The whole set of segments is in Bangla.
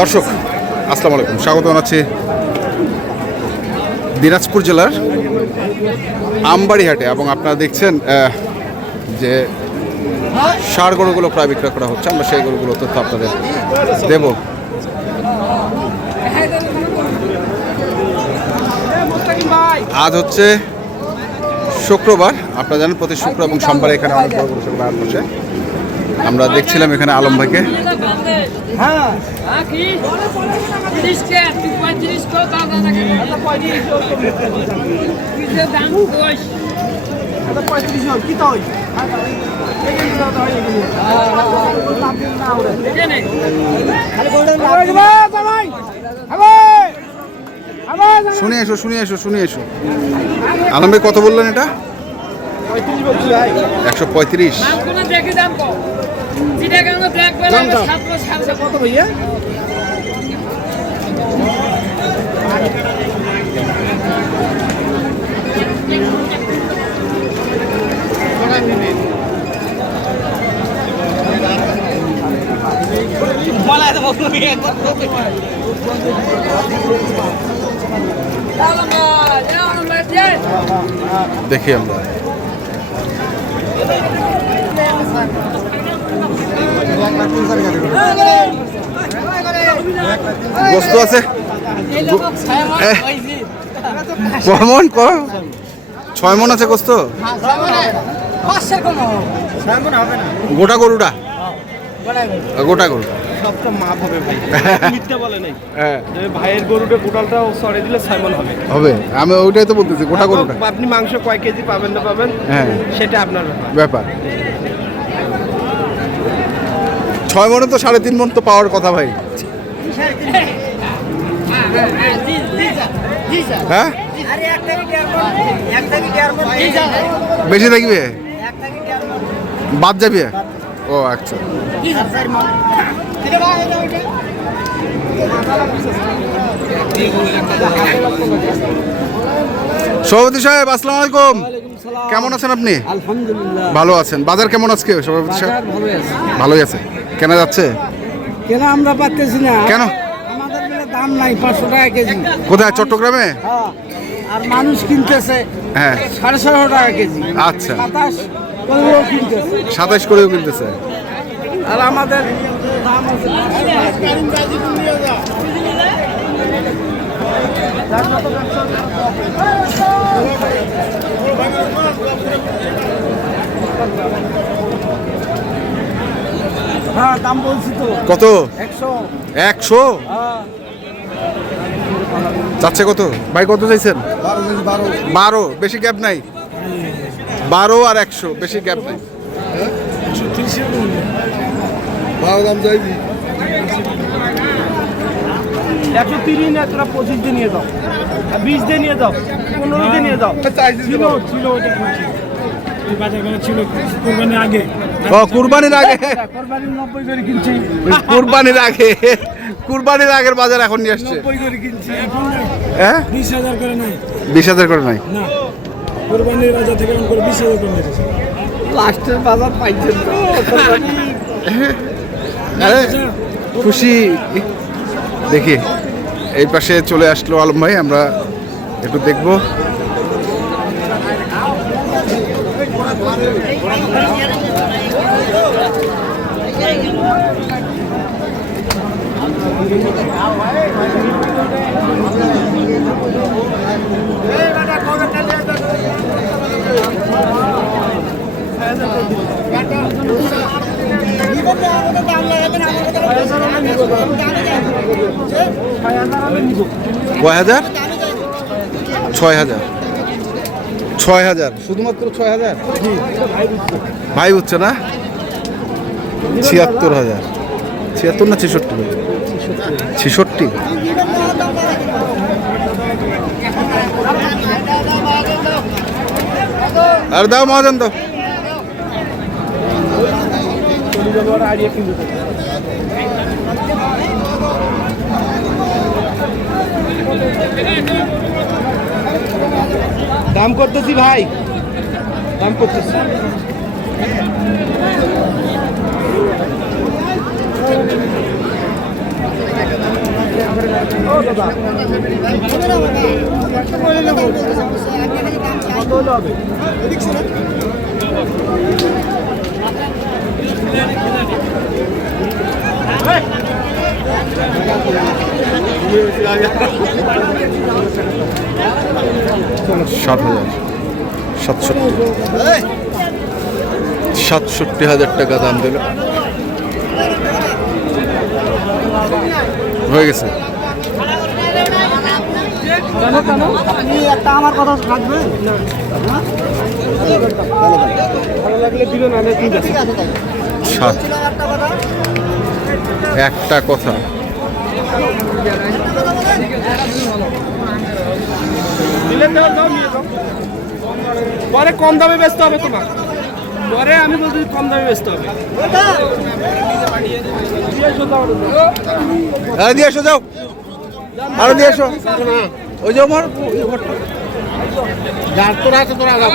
দর্শক আসসালামু আলাইকুম, স্বাগত জানাচ্ছি দিনাজপুর জেলার আমবাড়ি হাটে। এবং আপনারা দেখছেন যে ষাঁড় গরুগুলো প্রায় বিক্রয় করা হচ্ছে। আমরা সেই গরুগুলো তথ্য আপনাদের দেব। আজ হচ্ছে শুক্রবার। আপনারা জানেন প্রতি শুক্র এবং সোমবার এখানে অনেক বড় বড় হাট বসে। আমরা দেখছিলাম এখানে আলম ভাইকে। শুনে এসো আলম ভাই কত বললেন এটা? 135। কত ভাইয়া? দেখি আমরা গোস্ত আছে কমন 6 মন আছে গোস্ত। গোটা গরুটা গোটা গরু সবটা মাপ হবে ভাই, মিথ্যা বলে নাই। ভাইয়ের গরুটা গোটালটা সরে দিলে 6 মণ হবে। আমি ওইটাই তো বলতেছি, গোটা গরুটা। আপনি মাংস কয় কেজি পাবেন না পাবেন, হ্যাঁ সেটা আপনার ব্যাপার। 6 মনে তো 3.5 মণ তো পাওয়ার কথা ভাই। হ্যাঁ বেশি থাকবে, বাদ যাবে। ও আচ্ছা, সভাপতি সাহেব আসসালামু আলাইকুম, কেমন আছেন আপনি? আলহামদুলিল্লাহ ভালো আছেন। বাজার কেমন আজকে সভাপতি সাহেব? ভালোই আছে। কেনা যাচ্ছে? কেন আমরা পাচ্ছি না। কেন? আমাদের দাম নাই, 500 টাকা কেজি। কোথায়? চট্টগ্রামে? হ্যাঁ, আর মানুষ কিনতেছে হ্যাঁ 650 টাকা কেজি। আচ্ছা, 27 করেও কিনতেছে। আর আমাদের দাম আছে হ্যাঁ, দাম বলছি তো। কত? 100। চাচ্ছে কত ভাই? কত চাইছেন? 12। বেশি গ্যাপ নাই। 12 আর 100, বেশি গ্যাপ নাই। 12 দাম চাইছি। 130 না, তোরা 25 দিয়ে নিয়ে যাও, 20 দিয়ে নিয়ে যাও, 15 দিয়ে নিয়ে যাও। ছিল ওটা বাজার করে ছিল কুরবানির আগে। ও কুরবানির আগে, কুরবানির 90 করে কিনছি। কুরবানির আগে, কুরবানির আগের বাজার এখন নিয়ে আসছে। 90 করে কিনছি এখন। হ্যাঁ 20,000 করে নাই। 20,000 করে নাই না, কুরবানির বাজার থেকে করে 20,000 করে নিয়েছে। লাস্টের বাজার পাইছেন তো। আরে খুশি। দেখি এই পাশে চলে আসলো আলম ভাই, আমরা একটু দেখবো। কয় হাজার? 6,000। 6,000 শুধুমাত্র 6,000? ভাই বুঝছে না? 76,000। 76 না 66? 66। আর দাও মহাজন দাও। দাম করতেছি ভাই, দাম করতেছি। ও দাদা কত হলে হবে? সাতষট্টি হাজার টাকা দাম দিল। হয়ে গেছে। আপনি একটা আমার কথা থাকবে ভালো লাগলে দিলেন, আমি ঠিক আছে। সাত একটা কথা। দিলেন দাও, দাও নিয়ে যাও। পরে কম দামে বেচতে হবে তোমার, পরে আমি বলছি কম দামে বেচতে হবে। দিয়ে এসো, যাও আরো দিয়ে এসো। ওই যে আমার তোরা আছে তোরা দাও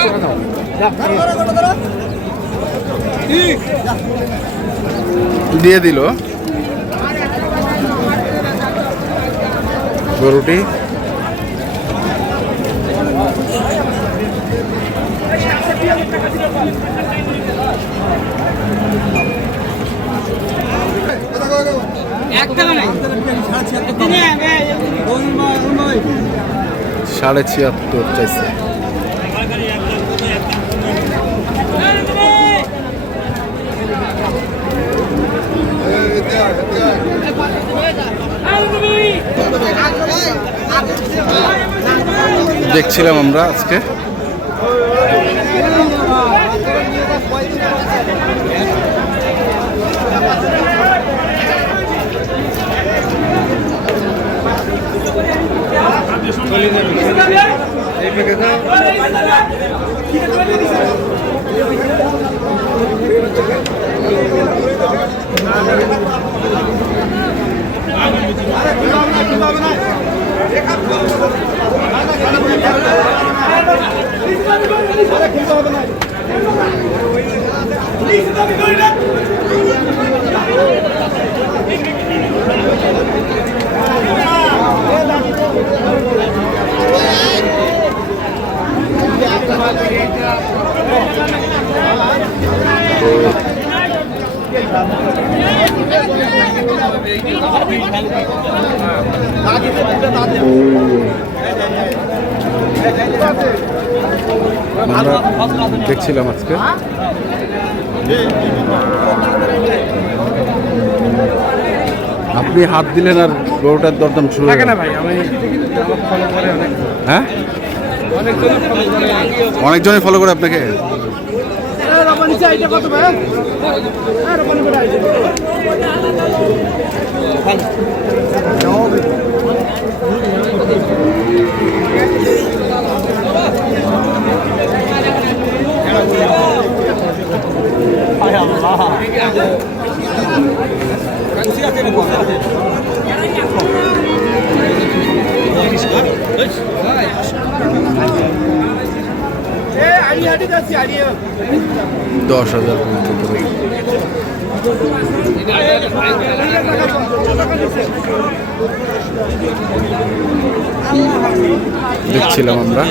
দিয়ে দিল গরুটি। সাড়ে ৭৬ চাইছে। দেখছিলাম আমরা আজকে আমরা দেখছিলাম আজকে আপনি হাত দিলেন আর গরুটার দরদাম শুরু হয়ে গেল। না ভাই, আমি ফলো করে অনেক, হ্যাঁ অনেকজন ফলো করে। অনেকজনই ফলো করে আপনাকে। রবানি চাই, এটা কত ভাই? হ্যাঁ, রবানি করে আইছে। আড়ি যাচ্ছি, আড়িয়ে 10,000 পর্যন্ত করে। দেখছিলাম আমরা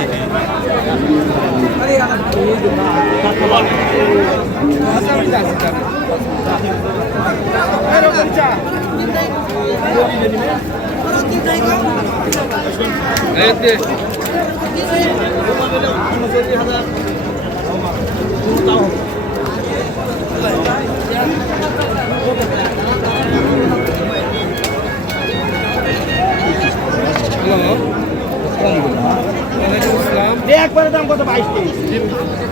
একবারে দাম কত? 22-23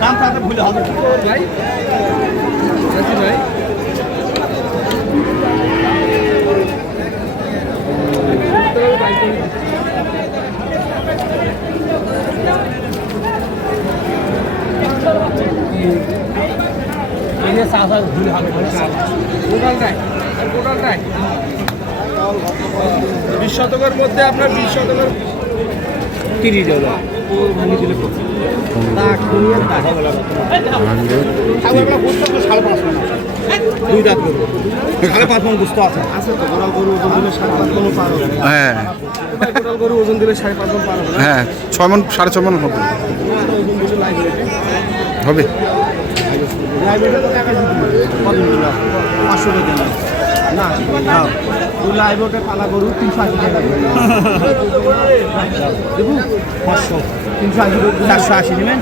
দাম তাতে ভুলে হবে ভাই। ভাই টোটালটাই 20 শতকের মধ্যে আপনার 20 শতকের 30 ডলার ভাঙি দিলে দুই দাঁত করবো। 5.5 মণ গোস্ত আছে তো গোড়াল গরু ওজন দিলে 5.5 মণ পার হবে হ্যাঁ ভাই গোড়াল গরু ওজন দিলে 5.5 মণ পার হবে না হ্যাঁ 6 মণ 6.5 মণ হবে ওজন দিলে লাইভ রেটে হবে লাইভ রেটে তো টাকা দিতে কত দিন 500 টাকা দিন না না ওই লাইভ রেটে পালা গরু 380 টাকা দেবো 500 380 480 নেবেন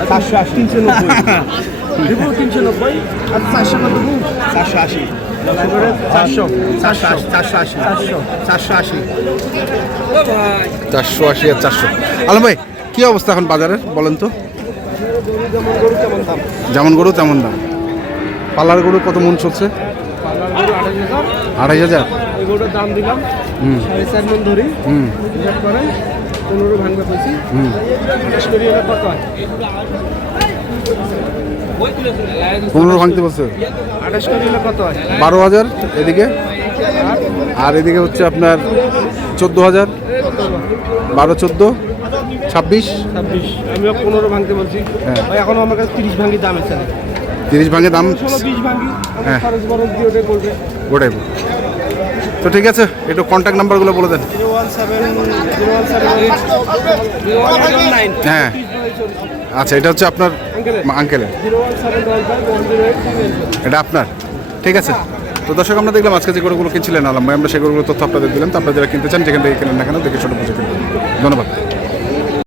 380 390 দেবো 390 আর 400 কত দেবো 480 480 480 আর 400 আলম ভাই কি অবস্থা এখন বাজারের বলেন তো যেমন গরু তেমন দাম যেমন গরু তেমন দাম পালার গরু কত মন চলছে পালার গরু 2,500 এই গরুটার দাম দিলাম 4.5 মণ ধরি হিসাব করেন 15 ভাঙবে পেয়েছি শেষ করি হলে কত হয় 15 ভাঙতে বলছে 28 করি হলে কত হয় 12,000 এদিকে আর এদিকে হচ্ছে আপনার 14,000 12 14 26 26 আমিও 15 ভাঙতে বলছি ভাই এখনো আমার কাছে 30 ভাঙি দাম আছে 30 ভাঙে দাম 16 20 ভাঙি হ্যাঁ। খরচ বরচ দিয়ে ওটাই করবে ওটাই তো ঠিক আছে একটু কন্ট্যাক্ট নাম্বারগুলো বলে দেন 017 হ্যাঁ আচ্ছা এটা হচ্ছে আপনার আঙ্কেলের 017 এটা আপনার ঠিক আছে তো দর্শক আমরা দেখলাম আজকে যে গরুগুলো কিনছিলেন আলম ভাই আমরা সেই গরুগুলো তথ্য আপনাদের দিলাম তো আপনারা যারা কিনতে চান যেখান থেকে কিনেন না কেন দেখে ছোটো বুঝে কিনবেন ধন্যবাদ